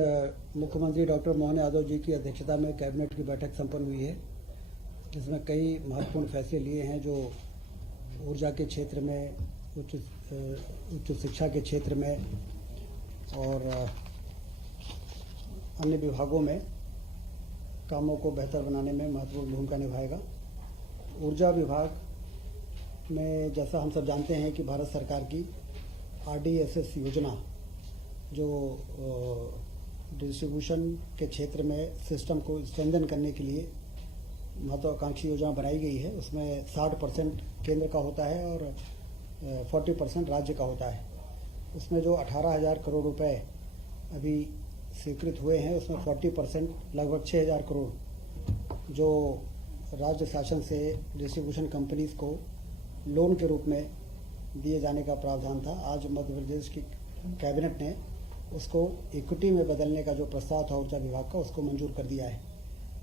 मुख्यमंत्री डॉक्टर मोहन यादव जी की अध्यक्षता में कैबिनेट की बैठक संपन्न हुई है, जिसमें कई महत्वपूर्ण फैसले लिए हैं जो ऊर्जा के क्षेत्र में, उच्च शिक्षा के क्षेत्र में और अन्य विभागों में कामों को बेहतर बनाने में महत्वपूर्ण भूमिका निभाएगा। ऊर्जा विभाग में जैसा हम सब जानते हैं कि भारत सरकार की RDSS योजना जो डिस्ट्रीब्यूशन के क्षेत्र में सिस्टम को स्ट्रेंथन करने के लिए महत्वाकांक्षी योजना बनाई गई है। उसमें 60% केंद्र का होता है और 40% राज्य का होता है। उसमें जो 18,000 करोड़ रुपए अभी स्वीकृत हुए हैं, उसमें 40% लगभग 6,000 करोड़ जो राज्य शासन से डिस्ट्रीब्यूशन कंपनीज को लोन के रूप में दिए जाने का प्रावधान था। आज मध्य प्रदेश की कैबिनेट ने उसको इक्विटी में बदलने का जो प्रस्ताव था ऊर्जा विभाग का, उसको मंजूर कर दिया है।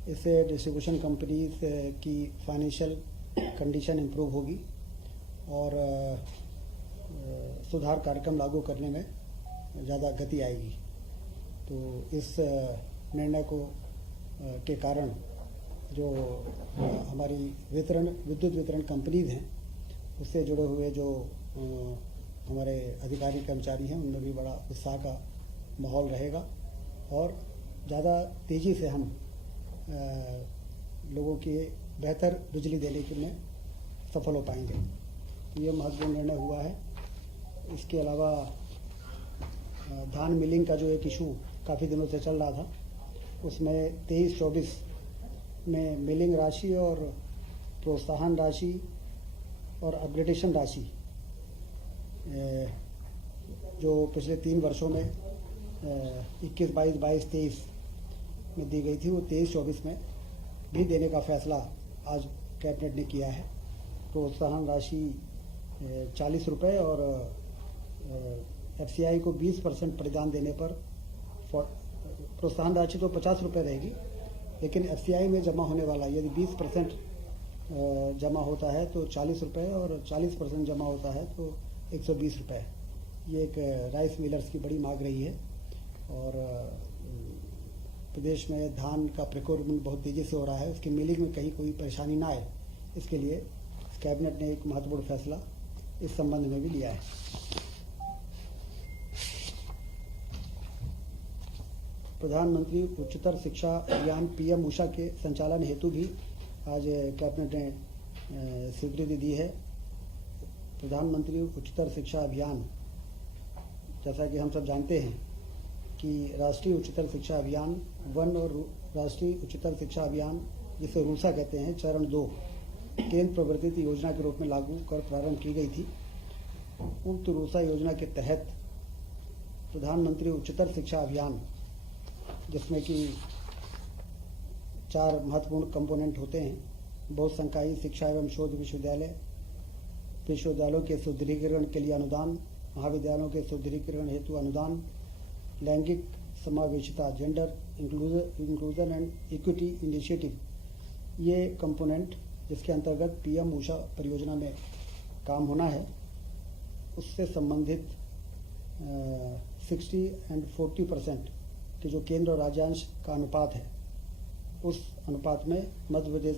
इससे डिस्ट्रीब्यूशन कंपनीज की फाइनेंशियल कंडीशन इम्प्रूव होगी और सुधार कार्यक्रम लागू करने में ज़्यादा गति आएगी। तो इस निर्णय को के कारण जो हमारी विद्युत वितरण कंपनीज हैं, उससे जुड़े हुए जो हमारे अधिकारी कर्मचारी हैं, उनमें भी बड़ा उत्साह का माहौल रहेगा और ज़्यादा तेज़ी से हम लोगों की बेहतर बिजली देने के में सफल हो पाएंगे। तो ये महत्वपूर्ण निर्णय हुआ है। इसके अलावा धान मिलिंग का जो एक इशू काफ़ी दिनों से चल रहा था, उसमें 23-24 में मिलिंग राशि और प्रोत्साहन राशि और अपग्रेडेशन राशि जो पिछले 3 वर्षों में 21, 22, 23 में दी गई थी, वो 23-24 में भी देने का फैसला आज कैबिनेट ने किया है। प्रोत्साहन राशि 40 रुपये और FCI को 20% प्रतिदान देने पर प्रोत्साहन राशि तो 50 रुपये रहेगी, लेकिन FCI में जमा होने वाला यदि 20% जमा होता है तो 40 रुपये और 40% जमा होता है तो 120 रुपये। ये एक राइस मिलर्स की बड़ी मांग रही है और प्रदेश में धान का प्रोक्योरमेंट बहुत तेज़ी से हो रहा है। उसकी मिलिंग में कहीं कोई परेशानी ना आए, इसके लिए कैबिनेट ने एक महत्वपूर्ण फैसला इस संबंध में भी लिया है। प्रधानमंत्री उच्चतर शिक्षा अभियान PM उषा के संचालन हेतु भी आज कैबिनेट ने स्वीकृति दी है। प्रधानमंत्री उच्चतर शिक्षा अभियान, जैसा कि हम सब जानते हैं कि राष्ट्रीय उच्चतर शिक्षा अभियान 1 और राष्ट्रीय उच्चतर शिक्षा अभियान, जिसे रूसा कहते हैं, चरण 2 केंद्र प्रवर्तित योजना के रूप में लागू कर प्रारंभ की गई थी। उक्त रूसा योजना के तहत प्रधानमंत्री उच्चतर शिक्षा अभियान, जिसमें कि 4 महत्वपूर्ण कंपोनेंट होते हैं: बहुसंकायी शिक्षा एवं शोध विश्वविद्यालय, विश्वविद्यालयों के सुदृढ़ीकरण के लिए अनुदान, महाविद्यालयों के सुदृढ़ीकरण हेतु अनुदान, लैंगिक समावेशिता, gender inclusion and equity initiative, ये कंपोनेंट जिसके अंतर्गत PM उषा परियोजना में काम होना है, उससे संबंधित 60 और 40% के जो केंद्र और राज्यांश का अनुपात है, उस अनुपात में मध्य प्रदेश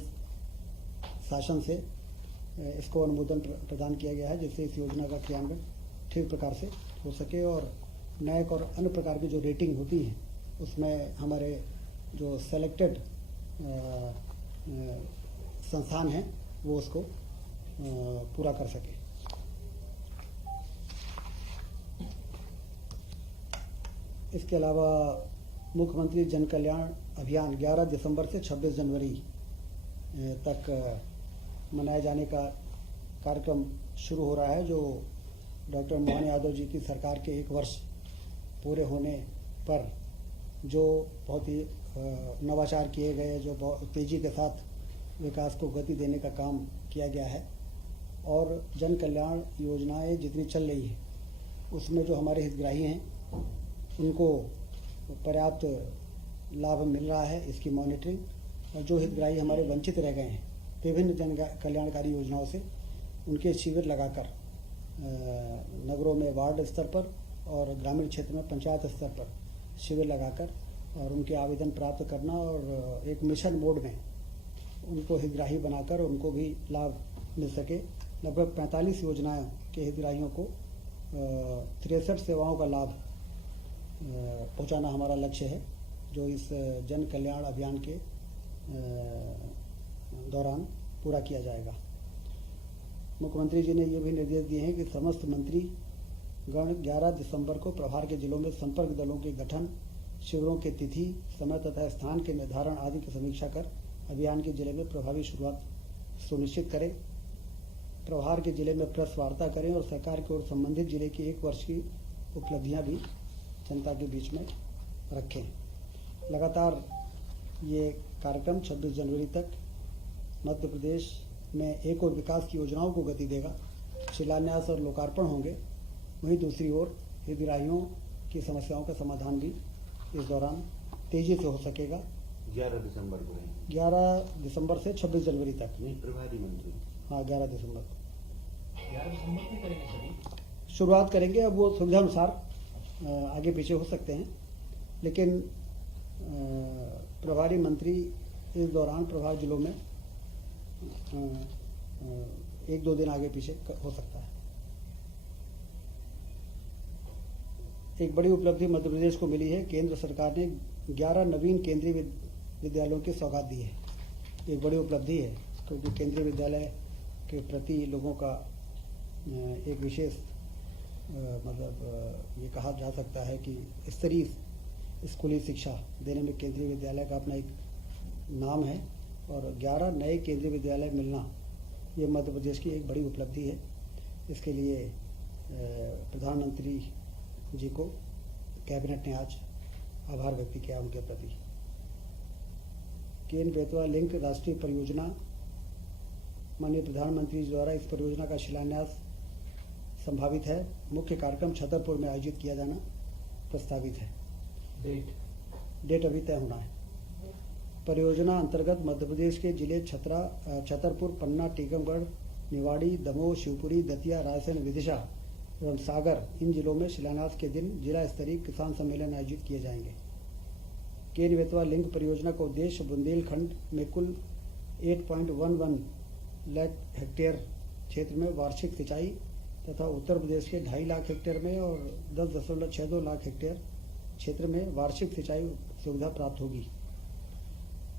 शासन से इसको अनुमोदन प्रदान किया गया है, जिससे इस योजना का क्रियान्वयन ठीक प्रकार से हो सके और नैक और अन्य प्रकार की जो रेटिंग होती है, उसमें हमारे जो सेलेक्टेड संस्थान हैं वो उसको पूरा कर सके। इसके अलावा मुख्यमंत्री जन कल्याण अभियान 11 दिसंबर से 26 जनवरी तक मनाए जाने का कार्यक्रम शुरू हो रहा है, जो डॉक्टर मोहन यादव जी की सरकार के 1 वर्ष पूरे होने पर जो बहुत ही नवाचार किए गए, जो बहुत तेज़ी के साथ विकास को गति देने का काम किया गया है और जन कल्याण योजनाएं जितनी चल रही है, उसमें जो हमारे हितग्राही हैं उनको पर्याप्त लाभ मिल रहा है, इसकी मॉनिटरिंग, और जो हितग्राही हमारे वंचित रह गए हैं विभिन्न जन कल्याणकारी योजनाओं से, उनके शिविर लगाकर नगरों में वार्ड स्तर पर और ग्रामीण क्षेत्र में पंचायत स्तर पर शिविर लगाकर और उनके आवेदन प्राप्त करना और एक मिशन मोड में उनको हितग्राही बनाकर उनको भी लाभ मिल सके। लगभग 45 योजनाओं के हितग्राहियों को 63 सेवाओं का लाभ पहुंचाना हमारा लक्ष्य है, जो इस जन कल्याण अभियान के दौरान पूरा किया जाएगा। मुख्यमंत्री जी ने ये भी निर्देश दिए हैं कि समस्त मंत्री गण 11 दिसंबर को प्रभार के जिलों में संपर्क दलों के गठन, शिविरों की तिथि, समय तथा स्थान के निर्धारण आदि की समीक्षा कर अभियान के जिले में प्रभावी शुरुआत सुनिश्चित करें। प्रभार के जिले में प्रेस वार्ता करें और सरकार की ओर संबंधित जिले की 1 वर्ष की उपलब्धियां भी जनता के बीच में रखें। लगातार ये कार्यक्रम 26 जनवरी तक मध्य प्रदेश में एक और विकास की योजनाओं को गति देगा, शिलान्यास और लोकार्पण होंगे। वहीं दूसरी ओर हितग्राहियों की समस्याओं का समाधान भी इस दौरान तेजी से हो सकेगा। 11 दिसंबर को 11 दिसंबर से 26 जनवरी तक। नहीं, प्रभारी मंत्री। हाँ, 11 दिसंबर को 11 दिसंबर को करेंगे सभी। शुरुआत करेंगे। अब वो सुविधा अनुसार आगे पीछे हो सकते हैं, लेकिन प्रभारी मंत्री इस दौरान प्रभाव जिलों में 1-2 दिन आगे पीछे हो सकता है। एक बड़ी उपलब्धि मध्य प्रदेश को मिली है। केंद्र सरकार ने 11 नवीन केंद्रीय विद्यालयों की सौगात दी है। एक बड़ी उपलब्धि है, क्योंकि केंद्रीय विद्यालय के प्रति लोगों का एक विशेष ये कहा जा सकता है कि स्तरीय स्कूली शिक्षा देने में केंद्रीय विद्यालय का अपना एक नाम है, और 11 नए केंद्रीय विद्यालय मिलना ये मध्य प्रदेश की एक बड़ी उपलब्धि है। इसके लिए प्रधानमंत्री जी को कैबिनेट ने आज आभार व्यक्त किया उनके प्रति। केन बेतवा लिंक राष्ट्रीय परियोजना, माननीय प्रधानमंत्री जी द्वारा इस परियोजना का शिलान्यास संभावित है। मुख्य कार्यक्रम छतरपुर में आयोजित किया जाना प्रस्तावित है। डेट अभी तय होना है। परियोजना अंतर्गत मध्य प्रदेश के जिले छतरपुर, पन्ना, टीकमगढ़, निवाड़ी, दमोह, शिवपुरी, दतिया, रायसेन, विदिशा एवं सागर, इन जिलों में शिलान्यास के दिन जिला स्तरीय किसान सम्मेलन आयोजित किए जाएंगे। केन बेतवा लिंक परियोजना का उद्देश्य बुंदेलखंड में कुल 8.11 लाख हेक्टेयर क्षेत्र में वार्षिक सिंचाई तथा उत्तर प्रदेश के 2.5 लाख हेक्टेयर में और 10.62 लाख हेक्टेयर क्षेत्र में वार्षिक सिंचाई सुविधा प्राप्त होगी।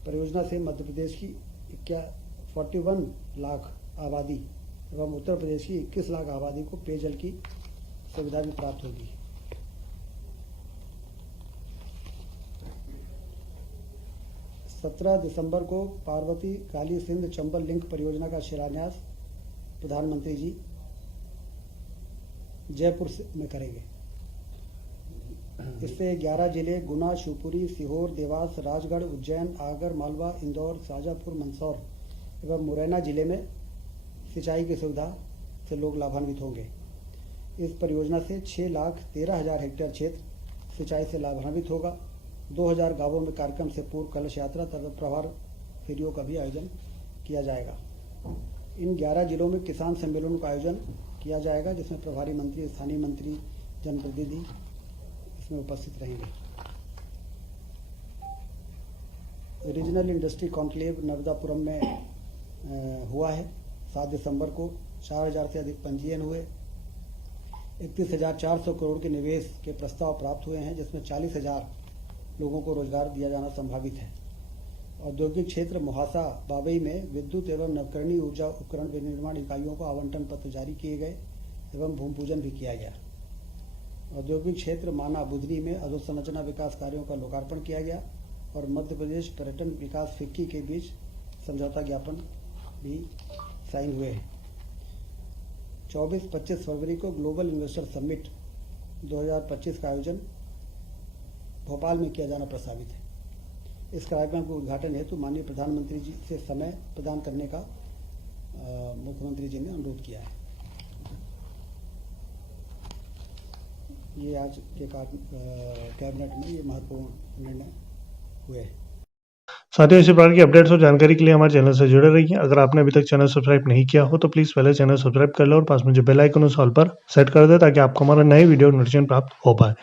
परियोजना से मध्य प्रदेश की 41 लाख आबादी एवं उत्तर प्रदेश की 21 लाख आबादी को पेयजल की सुविधा भी प्राप्त होगी। सत्रह दिसंबर को पार्वती काली सिंध चंबल लिंक परियोजना का शिलान्यास प्रधानमंत्री जी जयपुर में करेंगे। इससे 11 जिले गुना, शिवपुरी, सीहोर, देवास, राजगढ़, उज्जैन, आगर, मालवा, इंदौर, शाजापुर, मंदसौर एवं मुरैना जिले में सिंचाई की सुविधा से लोग लाभान्वित होंगे। इस परियोजना से 6,13,000 हेक्टेयर क्षेत्र सिंचाई से लाभान्वित होगा। 2,000 गांवों में कार्यक्रम से पूर्व कलश यात्रा तथा प्रभार फेरियों का भी आयोजन किया जाएगा। इन 11 जिलों में किसान सम्मेलनों का आयोजन किया जाएगा, जिसमें प्रभारी मंत्री, स्थानीय मंत्री, जनप्रतिनिधि इसमें उपस्थित रहेंगे। रीजनल इंडस्ट्री कॉन्क्लेव नर्मदापुरम में हुआ है। 7 दिसंबर को 4,000 से अधिक पंजीयन हुए। 31,400 करोड़ के निवेश के प्रस्ताव प्राप्त हुए हैं, जिसमें 40,000 लोगों को रोजगार दिया जाना संभावित है। औद्योगिक क्षेत्र मुहासा बाबई में विद्युत एवं नवकरणीय ऊर्जा उपकरण विनिर्माण इकाइयों को आवंटन पत्र जारी किए गए एवं भूमि पूजन भी किया गया। औद्योगिक क्षेत्र माना बुधनी में अधोसंरचना विकास कार्यों का लोकार्पण किया गया और मध्य प्रदेश पर्यटन विकास फिक्की के बीच समझौता ज्ञापन भी साइन हुए हैं। 24-25 फरवरी को ग्लोबल इन्वेस्टर समिट 2025 का आयोजन भोपाल में किया जाना प्रस्तावित है। इस कार्यक्रम के उद्घाटन हेतु माननीय प्रधानमंत्री जी से समय प्रदान करने का मुख्यमंत्री जी ने अनुरोध किया है। ये आज के कैबिनेट में ये महत्वपूर्ण निर्णय हुए हैं। साथियों, इसी प्रकार की अपडेट्स और जानकारी के लिए हमारे चैनल से जुड़े रहिए। अगर आपने अभी तक चैनल सब्सक्राइब नहीं किया हो तो प्लीज़ पहले चैनल सब्सक्राइब कर लो और पास में जो बेल आइकन उस ऑल पर सेट कर दे, ताकि आपको हमारे नए वीडियो नोटिफिकेशन प्राप्त हो पाए।